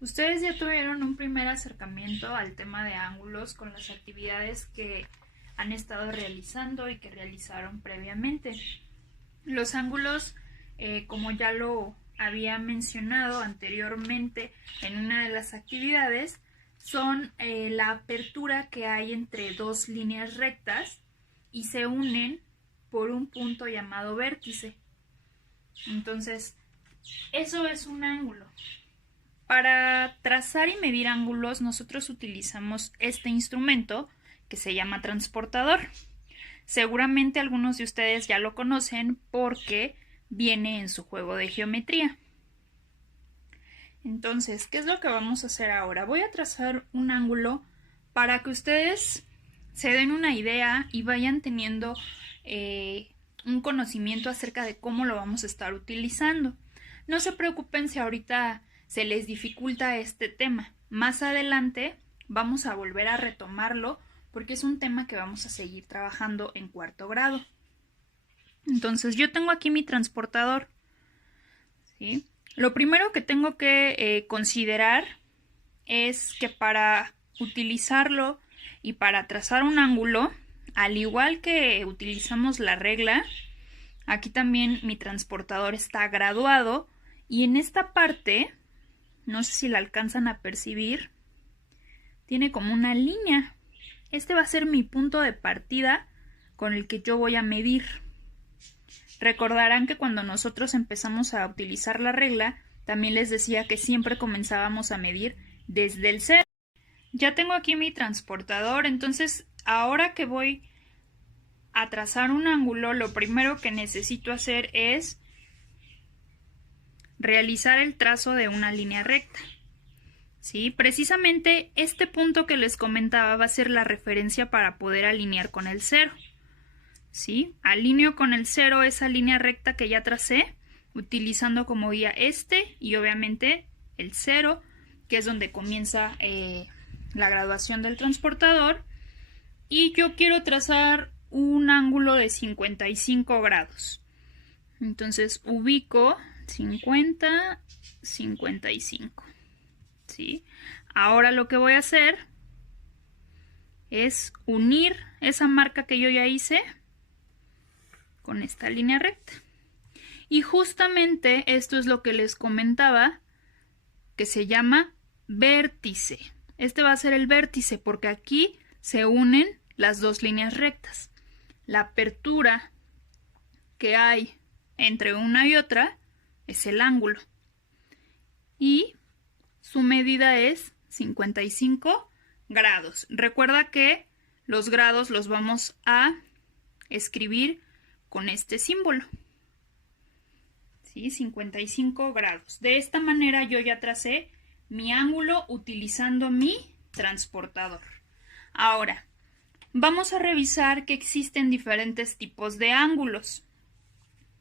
Ustedes ya tuvieron un primer acercamiento al tema de ángulos con las actividades que han estado realizando y que realizaron previamente. Los ángulos, como ya lo había mencionado anteriormente en una de las actividades, son la apertura que hay entre dos líneas rectas y se unen por un punto llamado vértice. Entonces, eso es un ángulo. Para trazar y medir ángulos, nosotros utilizamos este instrumento que se llama transportador. Seguramente algunos de ustedes ya lo conocen porque viene en su juego de geometría. Entonces, ¿qué es lo que vamos a hacer ahora? Voy a trazar un ángulo para que ustedes se den una idea y vayan teniendo un conocimiento acerca de cómo lo vamos a estar utilizando. No se preocupen si ahorita se les dificulta este tema. Más adelante vamos a volver a retomarlo porque es un tema que vamos a seguir trabajando en cuarto grado. Entonces yo tengo aquí mi transportador, ¿sí? Lo primero que tengo que considerar es que para utilizarlo y para trazar un ángulo, al igual que utilizamos la regla, aquí también mi transportador está graduado y en esta parte, no sé si la alcanzan a percibir, tiene como una línea. Este va a ser mi punto de partida con el que yo voy a medir. Recordarán que cuando nosotros empezamos a utilizar la regla, también les decía que siempre comenzábamos a medir desde el cero. Ya tengo aquí mi transportador, entonces ahora que voy a trazar un ángulo, lo primero que necesito hacer es realizar el trazo de una línea recta. ¿Sí? Precisamente este punto que les comentaba va a ser la referencia para poder alinear con el cero. ¿Sí? Alineo con el cero esa línea recta que ya tracé, utilizando como guía este y obviamente el cero, que es donde comienza la graduación del transportador. Y yo quiero trazar un ángulo de 55 grados. Entonces ubico 50, 55. ¿Sí? Ahora lo que voy a hacer es unir esa marca que yo ya hice con esta línea recta. Y justamente esto es lo que les comentaba, que se llama vértice. Este va a ser el vértice porque aquí se unen las dos líneas rectas. La apertura que hay entre una y otra es el ángulo. Y su medida es 55 grados. Recuerda que los grados los vamos a escribir con este símbolo. ¿Sí? 55 grados. De esta manera yo ya tracé mi ángulo utilizando mi transportador. Ahora, vamos a revisar que existen diferentes tipos de ángulos.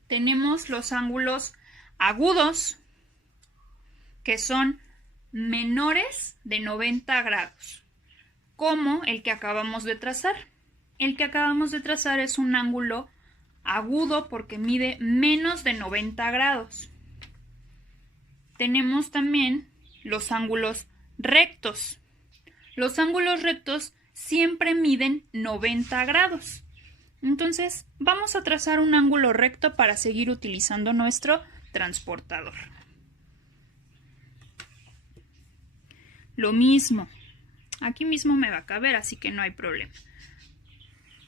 Tenemos los ángulos agudos, que son menores de 90 grados, como el que acabamos de trazar. El que acabamos de trazar es un ángulo agudo porque mide menos de 90 grados. Tenemos también los ángulos rectos. Los ángulos rectos siempre miden 90 grados. Entonces, vamos a trazar un ángulo recto para seguir utilizando nuestro transportador. Lo mismo, aquí mismo me va a caber, así que no hay problema.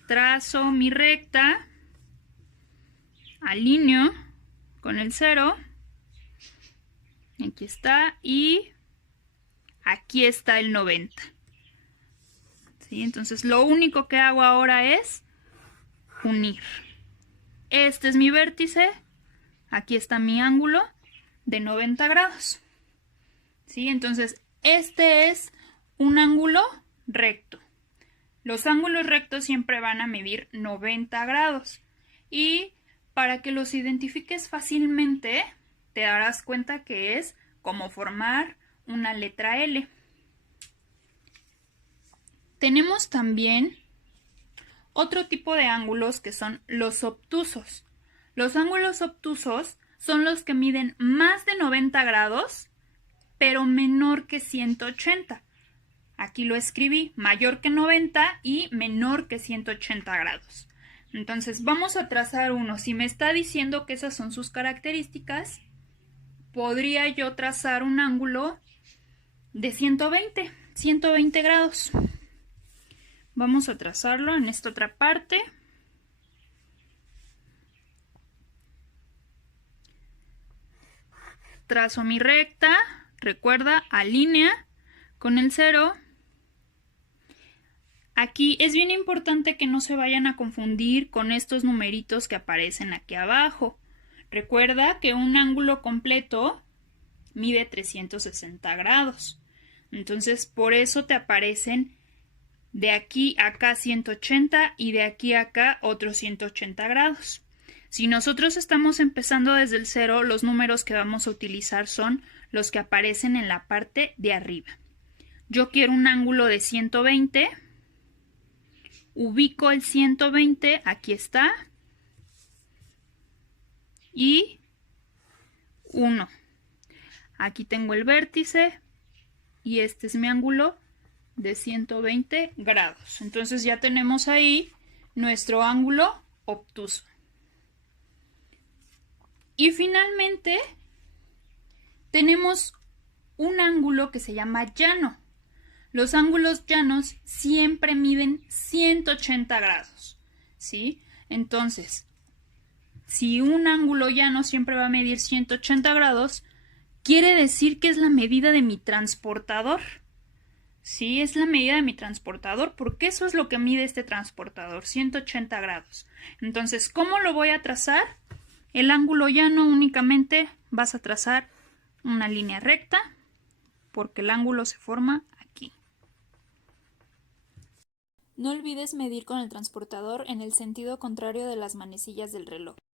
Trazo mi recta, alineo con el cero, aquí está, y aquí está el 90. ¿Sí? Entonces lo único que hago ahora es unir. Este es mi vértice, aquí está mi ángulo de 90 grados. ¿Sí? Entonces este es un ángulo recto. Los ángulos rectos siempre van a medir 90 grados. Y para que los identifiques fácilmente, te darás cuenta que es como formar una letra L. Tenemos también otro tipo de ángulos que son los obtusos. Los ángulos obtusos son los que miden más de 90 grados, pero menor que 180. Aquí lo escribí, mayor que 90 y menor que 180 grados. Entonces vamos a trazar uno. Si me está diciendo que esas son sus características, podría yo trazar un ángulo de 120 grados. Vamos a trazarlo en esta otra parte. Trazo mi recta, recuerda, alinea con el 0. Aquí es bien importante que no se vayan a confundir con estos numeritos que aparecen aquí abajo. Recuerda que un ángulo completo mide 360 grados. Entonces, por eso te aparecen de aquí a acá 180 y de aquí a acá otros 180 grados. Si nosotros estamos empezando desde el 0, los números que vamos a utilizar son los que aparecen en la parte de arriba. Yo quiero un ángulo de 120. Ubico el 120, aquí está. Y 1. Aquí tengo el vértice y este es mi ángulo de 120 grados. Entonces ya tenemos ahí nuestro ángulo obtuso. Y finalmente tenemos un ángulo que se llama llano. Los ángulos llanos siempre miden 180 grados, ¿sí? Entonces, si un ángulo llano siempre va a medir 180 grados, quiere decir que es la medida de mi transportador. Sí, es la medida de mi transportador, porque eso es lo que mide este transportador, 180 grados. Entonces, ¿cómo lo voy a trazar? El ángulo llano únicamente vas a trazar una línea recta, porque el ángulo se forma aquí. No olvides medir con el transportador en el sentido contrario de las manecillas del reloj.